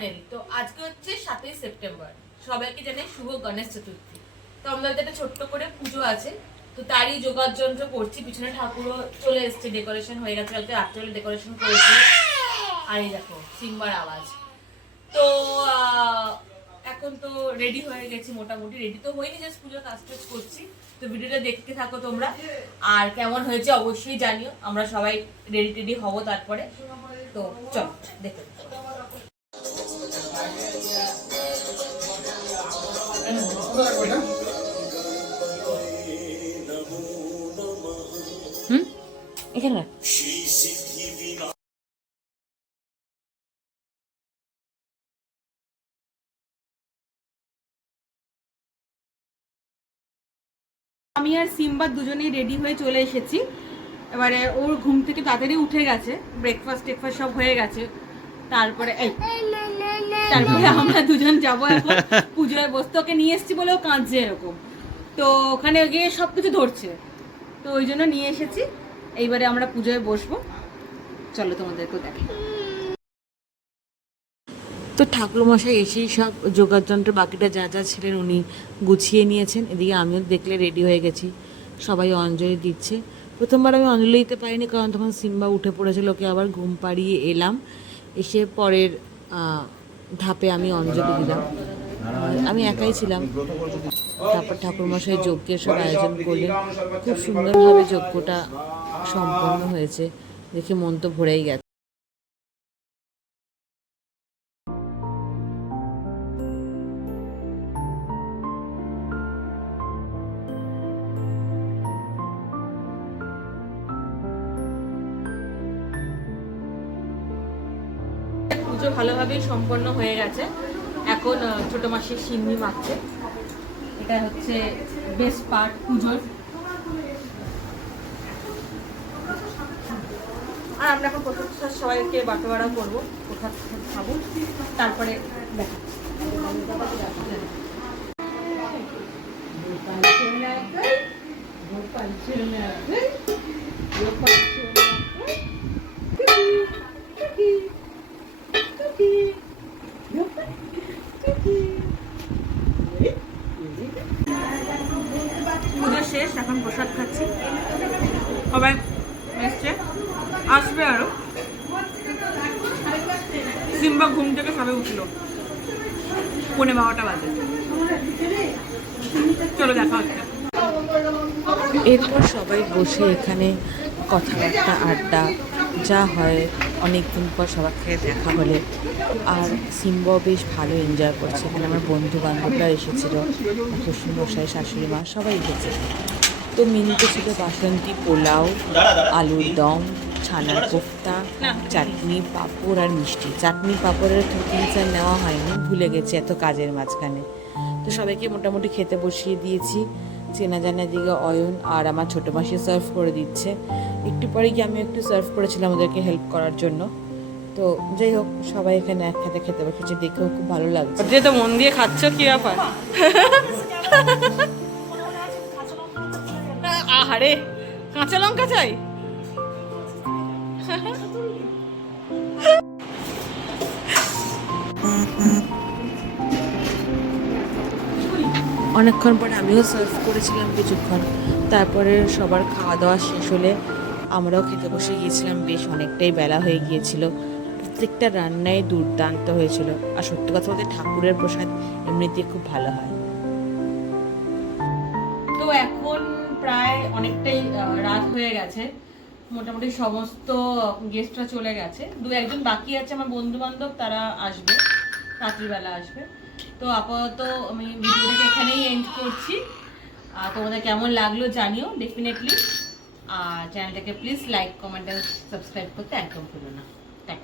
Channel তো আজকে হচ্ছে সাতই সেপ্টেম্বর। সবাইকে জানাই শুভ গণেশ চতুর্থী। তো আমাদের একটা ছোট্ট করে পুজো আছে। তো তারই যোগার যন্ত্র করছি। পিছনে ঠাকুরও চলে এসছে। ডেকোরেশন হয়ে গেছে। কালকে রাত্রেবেলা ডেকোরেশন করেছি। আর এই দেখো, সিম্বার আওয়াজ। তো এখন তো রেডি হয়ে গেছি মোটামুটি। রেডি তো হয়নি জাস্ট পুজোর কাজ টাজ করছি। তো ভিডিওটা দেখতে থাকো তোমরা। আর কেমন হয়েছে অবশ্যই জানিও। আমরা সবাই রেডি টেডি হব তারপরে। তো চল আমি আর সিম্বা দুজনেই রেডি হয়ে চলে এসেছি। এবারে ওর ঘুম থেকে তাড়াতাড়ি উঠে গেছে। ব্রেকফাস্ট টেকফাস্ট সব হয়ে গেছে। তারপরে এই তারপরে আমরা দুজন যাব এখন। পুজোয় বসতে ওকে নিয়ে এসেছি বলে ও কাঁদছে এরকম। তো ওখানে গিয়ে সব কিছু ধরছে। তো ওই জন্য নিয়ে এসেছি। এইবারে আমরা পুজোয় বসবো। চলো তোমাদেরকেও দেখি তো ঠাকুরমশাই এসেই সব যোগাযন্ত্র বাকিটা যা যা ছিলেন উনি গুছিয়ে নিয়েছেন। এদিকে আমিও দেখলে রেডি হয়ে গেছি। সবাই অঞ্জলি দিচ্ছে। প্রথমবার আমি অঞ্জলি দিতে পারিনি কারণ তখন সিম্বা উঠে পড়েছিল ওকে আবার ঘুম পাড়িয়ে এলাম। এসে পরের আহ, ধাপে আমি অঞ্জলি দিলাম। আমি একাই ছিলাম। তারপর ঠাকুরমশাই যজ্ঞের সব আয়োজন করলেন। খুব সুন্দরভাবে যজ্ঞটা সম্পন্ন হয়েছে। দেখে মন তো ভরেই গেছে। পুজো ভালোভাবেই সম্পন্ন হয়ে গেছে। এখন ছোট মাসির সিন্নি মাখছে এটা হচ্ছে বেস্ট পার্ট পুজোর। আর আমরা এখন টসাদ সবাইকে বাটোয়ারা করব, প্রসাদ খাব। তারপরে দেখা। এখন প্রসাদ খাচ্ছি। সবাই এসছে। আসবে আরও। সিম্বা ঘুম থেকে সবে উঠল। পৌনে বারোটা বাজে। চলো দেখা হচ্ছে। এরপর সবাই বসে এখানে কথাবার্তা, আড্ডা, যা হয়। অনেক দিন পর সবার সাথে দেখা হলে। আর সিম্বাও বেশ ভালো এনজয় করছে। এখানে আমার বন্ধু বান্ধবরা এসেছিল শ্বশুরমশাই শাশুড়ি মা, সবাই এসেছে। তো মিনিতে ছিল বাসন্তী পোলাও আলুর দম ছানার কোফতা চাটনি পাঁপড় আর মিষ্টি। চাটনি পাঁপড়ের থুকিংস আর নেওয়া হয়নি ভুলে গেছি এত কাজের মাঝখানে। তো সবাইকে মোটামুটি খেতে বসিয়ে দিয়েছি। চেনা জানা দিকে অয়ন আর আমার ছোটো মাসি সার্ভ করে দিচ্ছে। একটু পরে গিয়ে আমি একটু সার্ভ করেছিলাম ওদেরকে হেল্প করার জন্য। তো যাই হোক সবাই এখানে একসাথে খেতে বসেছে দেখেও খুব ভালো লাগছে। যে তো মন দিয়ে খাচ্ছ কি ব্যাপার? আহারে কাঁচা লঙ্কা চাই? অনেকক্ষণ পরে আমিও সার্ভ করেছিলাম কিছুক্ষণ। তারপরে সবার খাওয়া দাওয়া শেষ হলে আমরাও খেতে বসে গিয়েছিলাম বেশ অনেকটাই বেলা হয়ে গিয়েছিল। প্রত্যেকটা রান্নায় দুর্দান্ত হয়েছিল। আর সত্যি কথা বলতে ঠাকুরের প্রসাদ এমনিতে খুব ভালো হয়। তো এখন প্রায় অনেকটাই রাত হয়ে গেছে। মোটামুটি সমস্ত গেস্টরা চলে গেছে। দু একজন বাকি আছে আমার বন্ধু বান্ধব তারা আসবে, রাত্রিবেলা আসবে। তো আপাতত আমি ভিডিওটাকে এখানেই এন্ড করছি। আর তোমাদের কেমন লাগল জানিও ডেফিনেটলি আর চ্যানেলটাকে প্লিজ লাইক কমেন্ট সাবস্ক্রাইব করতে একদম ভুলো না। থ্যাংক